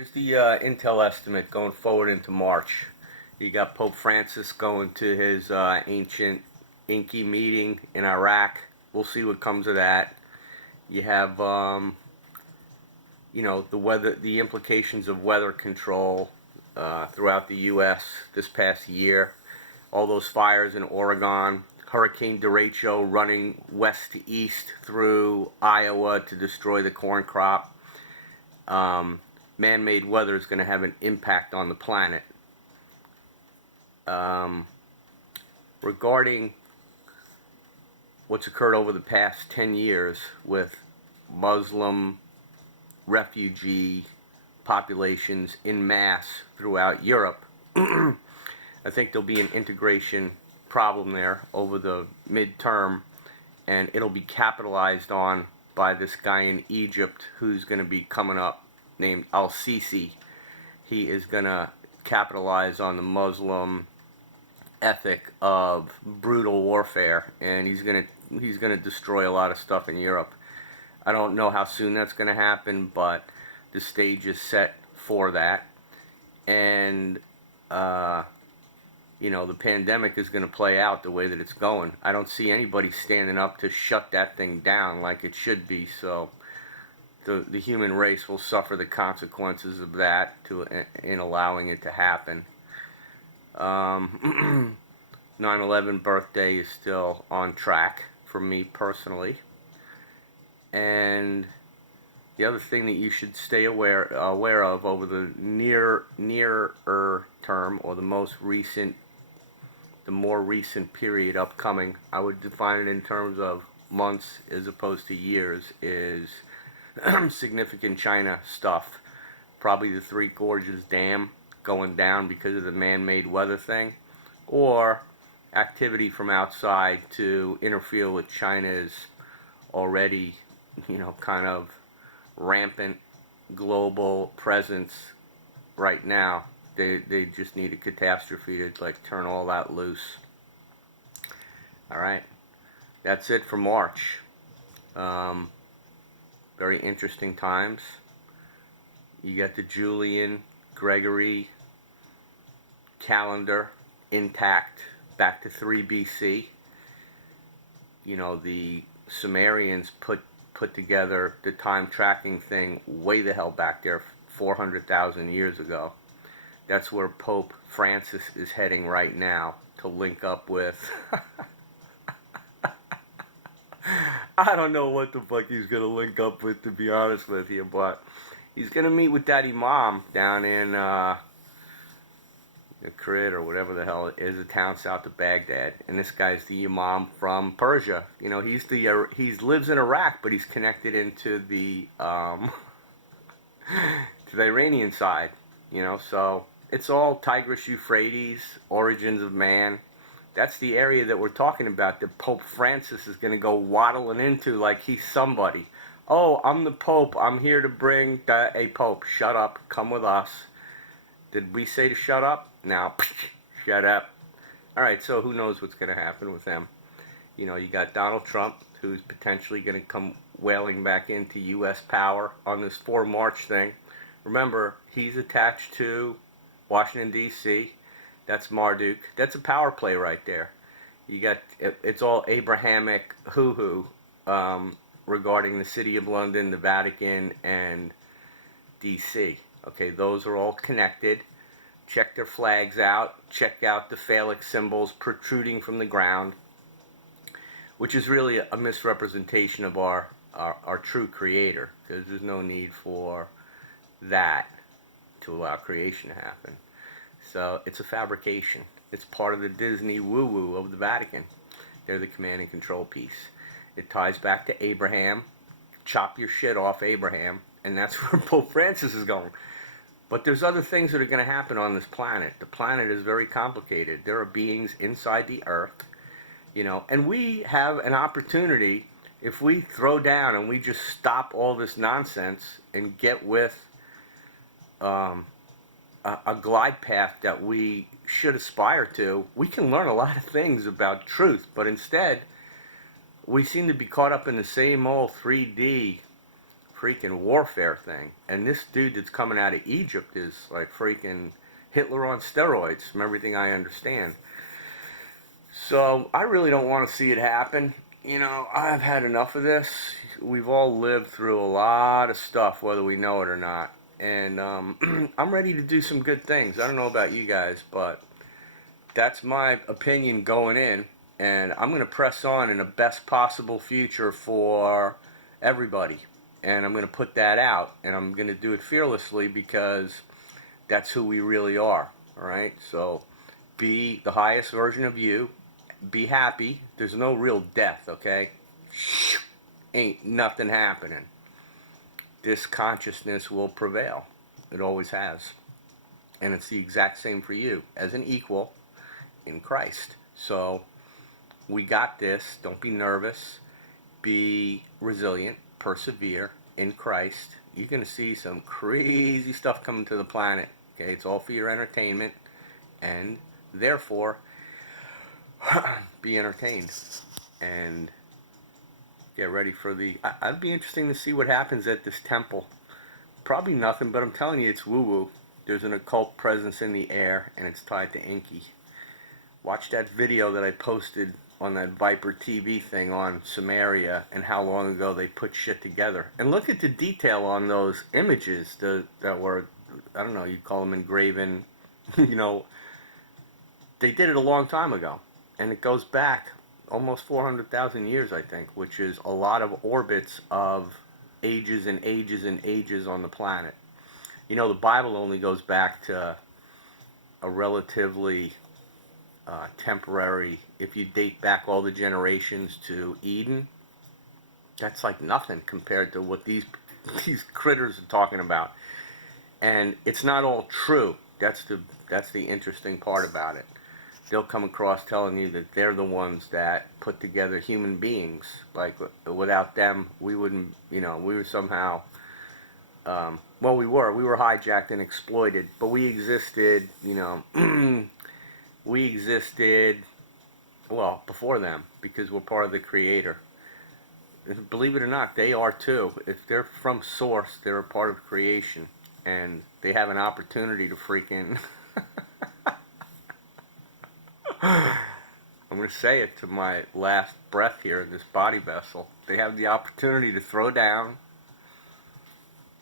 Here's the intel estimate going forward into March. You got Pope Francis going to his ancient Inky meeting in Iraq. We'll see what comes of that. You have, the weather, the implications of weather control throughout the U.S. this past year. All those fires in Oregon. Hurricane Derecho running west to east through Iowa to destroy the corn crop. Man-made weather is going to have an impact on the planet. Regarding what's occurred over the past 10 years with Muslim refugee populations in mass throughout Europe, I think there'll be an integration problem there over the midterm, and it'll be capitalized on by this guy in Egypt who's going to be coming up named Al-Sisi. He is going to capitalize on the Muslim ethic of brutal warfare, and he's going to destroy a lot of stuff in Europe. I don't know how soon that's going to happen, but the stage is set for that. And the pandemic is going to play out the way that it's going. I don't see anybody standing up to shut that thing down like it should be, so the human race will suffer the consequences of that in allowing it to happen. 9/11 birthday is still on track for me personally. And the other thing that you should stay aware of over the nearer term, or the more recent period upcoming, I would define it in terms of months as opposed to years, is significant China stuff. Probably the Three Gorges Dam going down because of the man-made weather thing, or activity from outside to interfere with China's already, kind of rampant global presence right now. They just need a catastrophe to turn all that loose. Alright, that's it for March. Very interesting times. You got the Julian Gregory calendar intact back to 3 BC. The Sumerians put together the time tracking thing way the hell back there 400,000 years ago. That's where Pope Francis is heading right now to link up with I don't know what the fuck he's gonna link up with, to be honest with you, but he's gonna meet with that imam down in Krid, or whatever the hell it is, a town south of Baghdad. And this guy's the imam from Persia. He lives in Iraq, but he's connected into the to the Iranian side. So it's all Tigris, Euphrates, origins of man. That's the area that we're talking about, that Pope Francis is going to go waddling into like he's somebody. Oh, I'm the Pope. I'm here to bring a Pope. Shut up. Come with us. Did we say to shut up? Now, shut up. Alright, so who knows what's going to happen with them. You got Donald Trump, who's potentially going to come whaling back into U.S. power on this 4 March thing. Remember, he's attached to Washington, D.C. That's Marduk. That's a power play right there. It's all Abrahamic hoo-hoo regarding the City of London, the Vatican, and D.C. Okay, those are all connected. Check their flags out. Check out the phallic symbols protruding from the ground, which is really a misrepresentation of our true creator, because there's no need for that to allow creation to happen. So it's a fabrication. It's part of the Disney woo-woo of the Vatican. They're the command and control piece. It ties back to Abraham. Chop your shit off, Abraham. And that's where Pope Francis is going. But there's other things that are going to happen on this planet. The planet is very complicated. There are beings inside the earth, and we have an opportunity, if we throw down and we just stop all this nonsense and get with a glide path that we should aspire to. We can learn a lot of things about truth, but instead we seem to be caught up in the same old 3D freaking warfare thing. And this dude that's coming out of Egypt is like freaking Hitler on steroids, from everything I understand. So I really don't want to see it happen. You know, I've had enough of this. We've all lived through a lot of stuff, whether we know it or not. And I'm ready to do some good things. I don't know about you guys, but that's my opinion going in. And I'm going to press on in the best possible future for everybody. And I'm going to put that out. And I'm going to do it fearlessly because that's who we really are. All right? So be the highest version of you. Be happy. There's no real death, okay? Ain't nothing happening. This consciousness will prevail. It always has. And it's the exact same for you as an equal in Christ. So we got this. Don't be nervous. Be resilient. Persevere in Christ. You're going to see some crazy stuff coming to the planet. Okay, it's all for your entertainment. And therefore, be entertained. And get ready for the... I'd be interesting to see what happens at this temple. Probably nothing, but I'm telling you, it's woo-woo. There's an occult presence in the air, and it's tied to Enki. Watch that video that I posted on that Viper TV thing on Samaria and how long ago they put shit together. And look at the detail on those images that were, I don't know, you'd call them engraven. You know, they did it a long time ago. And it goes back almost 400,000 years, I think, which is a lot of orbits of ages and ages and ages on the planet. You know, the Bible only goes back to a relatively temporary, if you date back all the generations to Eden, that's like nothing compared to what these critters are talking about. And it's not all true. That's the interesting part about it. They'll come across telling you that they're the ones that put together human beings. Like, without them, we wouldn't, you know, we were somehow, well, we were hijacked and exploited, but we existed, you know, we existed, well, before them, because we're part of the Creator. Believe it or not, they are too. If they're from Source, they're a part of creation, and they have an opportunity to freaking... I'm going to say it to my last breath here in this body vessel. They have the opportunity to throw down,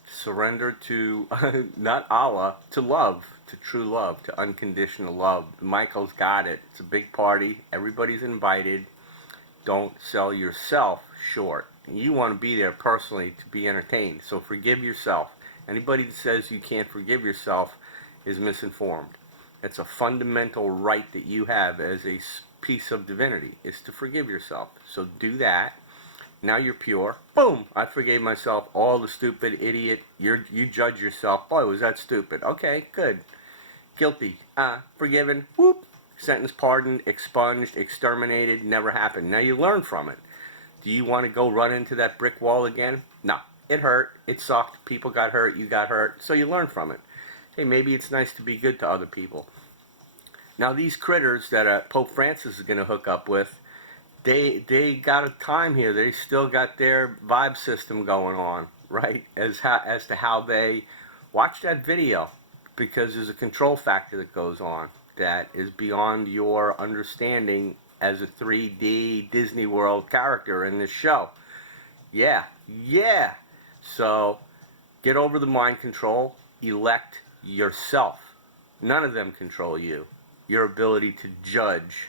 surrender to, not Allah, to love, to true love, to unconditional love. Michael's got it. It's a big party. Everybody's invited. Don't sell yourself short. You want to be there personally to be entertained. So forgive yourself. Anybody that says you can't forgive yourself is misinformed. It's a fundamental right that you have as a piece of divinity, is to forgive yourself. So do that. Now you're pure. Boom! I forgave myself. All the stupid idiot. You judge yourself. Boy, was that stupid. Okay, good. Guilty. Forgiven. Whoop. Sentence pardoned, expunged, exterminated. Never happened. Now you learn from it. Do you want to go run into that brick wall again? No. It hurt. It sucked. People got hurt. You got hurt. So you learn from it. Hey, maybe it's nice to be good to other people. Now these critters that Pope Francis is going to hook up with, they got a time here. They still got their vibe system going on, right? As to how they watch that video, because there's a control factor that goes on that is beyond your understanding as a 3D Disney World character in this show. Yeah. So get over the mind control. Elect yourself. None of them control you. Your ability to judge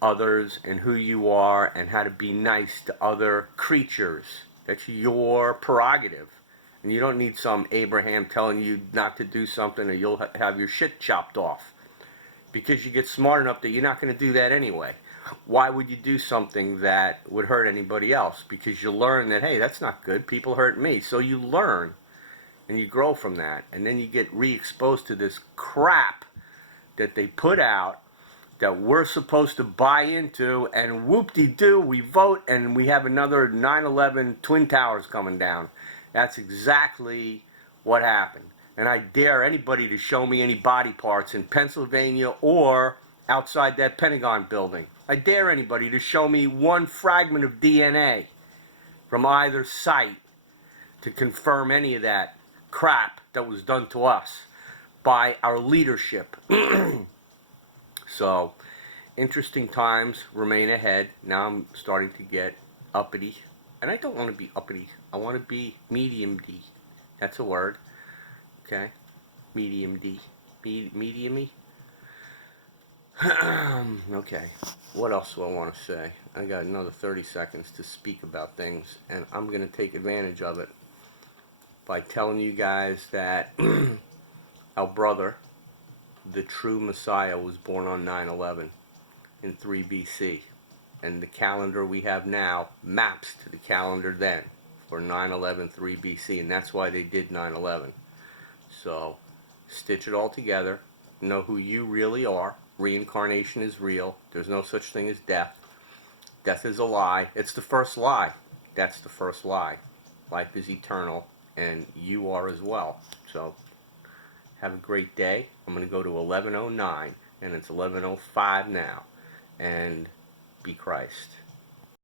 others and who you are and how to be nice to other creatures. That's your prerogative. And you don't need some Abraham telling you not to do something or you'll have your shit chopped off. Because you get smart enough that you're not going to do that anyway. Why would you do something that would hurt anybody else? Because you learn that, hey, that's not good. People hurt me. So you learn. And you grow from that. And then you get re-exposed to this crap that they put out that we're supposed to buy into, and whoop-de-doo, we vote, and we have another 9/11 Twin Towers coming down. That's exactly what happened. And I dare anybody to show me any body parts in Pennsylvania or outside that Pentagon building. I dare anybody to show me one fragment of DNA from either site to confirm any of that crap that was done to us by our leadership. So, interesting times remain ahead. Now I'm starting to get uppity. And I don't want to be uppity. I want to be medium D. That's a word. Okay? Medium D. Medium-y? Okay. What else do I want to say? I got another 30 seconds to speak about things, and I'm going to take advantage of it by telling you guys that our brother, the true Messiah, was born on 9/11 in 3 BC. And the calendar we have now maps to the calendar then for 9/11 3 BC, and that's why they did 9/11. So stitch it all together, know who you really are. Reincarnation is real. There's no such thing as death. Death is a lie. It's the first lie. That's the first lie. Life is eternal, and you are as well. So have a great day. I'm going to go to 11:09, and it's 11:05 now. And be Christ.